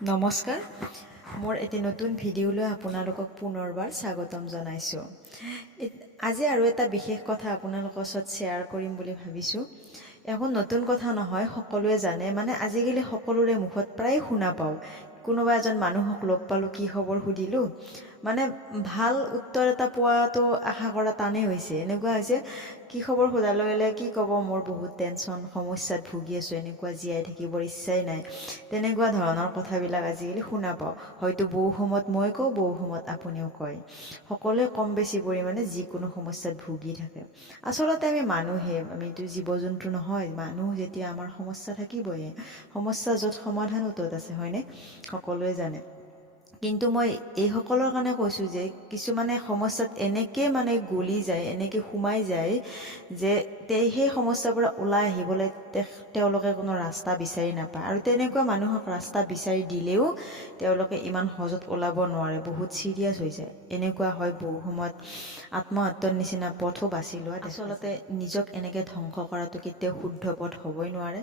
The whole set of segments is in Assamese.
নমস্কাৰ, মোৰ এটি নতুন ভিডিঅ'লৈ আপোনালোকক পুনৰবাৰ স্বাগতম জনাইছোঁ। আজি আৰু এটা বিশেষ কথা আপোনালোকৰ ওচৰত শ্বেয়াৰ কৰিম বুলি ভাবিছোঁ। একো নতুন কথা নহয়, সকলোৱে জানে, আজিকালি সকলোৰে মুখত প্ৰায় শুনা পাওঁ। কোনোবা এজন মানুহক লগ পালোঁ, কি খবৰ সুধিলোঁ, ভাল উত্তৰ এটা পোৱাটো আশা কৰা টানেই হৈছে। এনেকুৱা হৈছে, কি খবৰ সোধাৰ লগে লগে কি ক'ব, মোৰ বহুত টেনশ্যন, সমস্যাত ভুগি আছোঁ, এনেকুৱা জীয়াই থাকিবৰ ইচ্ছাই নাই, তেনেকুৱা ধৰণৰ কথাবিলাক আজিকালি শুনা পাওঁ। হয়তো বহু সময়ত মই কওঁ, বহু সময়ত আপুনিও কয়। সকলোৱে কম বেছি পৰিমাণে যিকোনো সমস্যাত ভুগি থাকে। আচলতে আমি মানুহে, আমিতো জীৱ জন্তু নহয়। মানুহ যেতিয়া আমাৰ সমস্যা থাকিবই। সমস্যা য'ত সমাধানো ত'ত আছে, হয়নে? সকলোৱে জানে। কিন্তু মই এইসকলৰ কাৰণে কৈছোঁ যে কিছুমানে সমস্যাত এনেকৈ গলি যায়, এনেকৈ সোমাই যায় যে সেই সমস্যাৰ পৰা ওলাই আহিবলৈ তেওঁলোকে কোনো ৰাস্তা বিচাৰি নাপায়। আৰু তেনেকুৱা মানুহক ৰাস্তা বিচাৰি দিলেও তেওঁলোকে ইমান সহজত ওলাব নোৱাৰে, বহুত চিৰিয়াছ হৈ যায়। এনেকুৱা হয়, বহু সময়ত আত্মহত্যাৰ নিচিনা পথো বাছি লোৱা। আচলতে নিজক এনেকৈ ধ্বংস কৰাটো কেতিয়াও শুদ্ধ পথ হ'বই নোৱাৰে।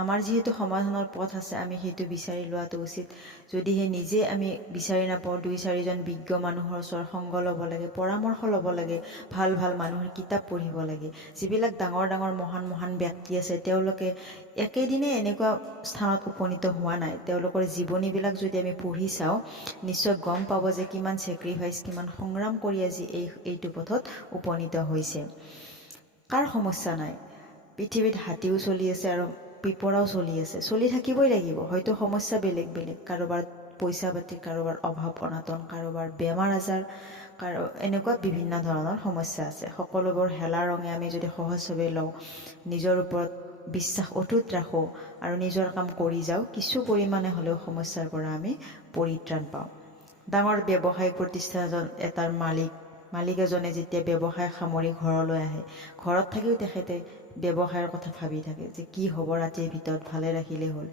আমাৰ যিহেতু সমাধানৰ পথ আছে, আমি সেইটো বিচাৰি লোৱাটো উচিত। যদিহে নিজে আমি বিচাৰি নাপাওঁ, 2-4জন বিজ্ঞ মানুহৰ ওচৰত সংগ ল'ব লাগে, পৰামৰ্শ ল'ব লাগে, ভাল ভাল মানুহৰ কিতাপ পঢ়িব লাগে। যিবিলাক ডাঙৰ ডাঙৰ মহান ব্যক্তি আছে, তেওঁলোকে একেদিনে এনেকুৱা স্থানত উপনীত হোৱা নাই। তেওঁলোকৰ জীৱনীবিলাক যদি আমি পঢ়ি চাওঁ, নিশ্চয় গম পাব যে কিমান ছেক্ৰিফাইচ, কিমান সংগ্ৰাম কৰি আজি এইটো পথত উপনীত হৈছে। কাৰ সমস্যা নাই? পৃথিৱীত হাতীও চলি আছে আৰু পিপৰাও চলি আছে, চলি থাকিবই লাগিব। হয়তো সমস্যা বেলেগ বেলেগ, কাৰোবাৰ পইচা পাতি, কাৰোবাৰ অভাৱ অনাটন, কাৰোবাৰ বেমাৰ আজাৰ, এনেকুৱা বিভিন্ন ধৰণৰ সমস্যা আছে। সকলোবোৰ হেলা ৰঙে আমি যদি সহজভাৱে লওঁ, নিজৰ ওপৰত বিশ্বাস অটুট ৰাখোঁ আৰু নিজৰ কাম কৰি যাওঁ, কিছু পৰিমাণে হ'লেও সমস্যাৰ পৰা আমি পৰিত্ৰাণ পাওঁ। ডাঙৰ ব্যৱসায়িক প্ৰতিষ্ঠান এটাৰ মালিক এজনে যেতিয়া ব্যৱসায় সামৰি ঘৰলৈ আহে, ঘৰত থাকিও তেখেতে ব্যৱসায়ৰ কথা ভাবি থাকে যে কি হ'ব, ৰাতিৰ ভিতৰত ভালে ৰাখিলেই হ'ল।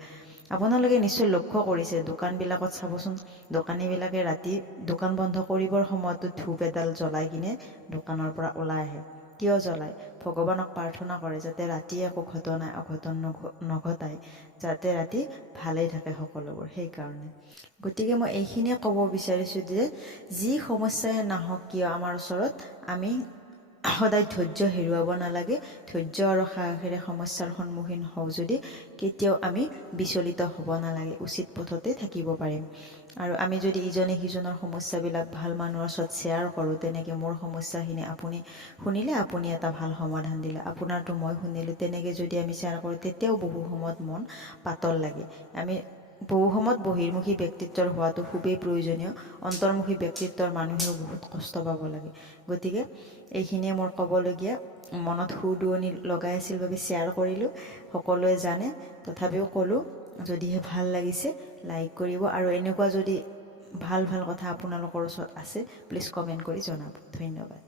আপোনালোকে নিশ্চয় লক্ষ্য কৰিছে, দোকানবিলাকত চাবচোন, দোকানীবিলাকে ৰাতি দোকান বন্ধ কৰিবৰ সময়তো ধূপ এডাল জ্বলাই কিনে দোকানৰ পৰা ওলাই আহে। কিয় জ্বলায়? ভগৱানক প্ৰাৰ্থনা কৰে যাতে ৰাতি একো অঘটন নঘটায়, যাতে ৰাতি ভালেই থাকে সকলোবোৰ। সেইকাৰণে গতিকে মই এইখিনিয়ে ক'ব বিচাৰিছোঁ যে যি সমস্যাই নাহক কিয় আমাৰ ওচৰত, আমি সদায় ধৈৰ্য হেৰুৱাব নালাগে। ধৈৰ্য আৰু সাহসেৰে সমস্যাৰ সন্মুখীন হওঁ যদি কেতিয়াও আমি বিচলিত হ'ব নালাগে, উচিত পথতে থাকিব পাৰিম। আৰু আমি যদি ইজনে সিজনৰ সমস্যাবিলাক ভাল মানুহৰ ওচৰত শ্বেয়াৰ কৰোঁ, তেনেকৈ মোৰ সমস্যাখিনি আপুনি শুনিলে, আপুনি এটা ভাল সমাধান দিলে, আপোনাৰটো মই শুনিলোঁ, তেনেকৈ যদি আমি শ্বেয়াৰ কৰোঁ, তেতিয়াও বহু সময়ত মন পাতল লাগে। আমি বহু সময়ত বহিৰ্মুখী ব্যক্তিত্বৰ হোৱাটো খুবেই প্ৰয়োজনীয়। অন্তৰ্মুখী ব্যক্তিত্বৰ মানুহেও বহুত কষ্ট পাব লাগে। গতিকে এইখিনিয়ে মোৰ ক'বলগীয়া। মনত সুৰদুৱনি লগাই আছিল বাবে শ্বেয়াৰ কৰিলোঁ, সকলোৱে জানে, তথাপিও ক'লোঁ। যদিহে ভাল লাগিছে লাইক কৰিব, আৰু এনেকুৱা যদি ভাল ভাল কথা আপোনালোকৰ ওচৰত আছে, প্লিজ কমেণ্ট কৰি জনাব। ধন্যবাদ।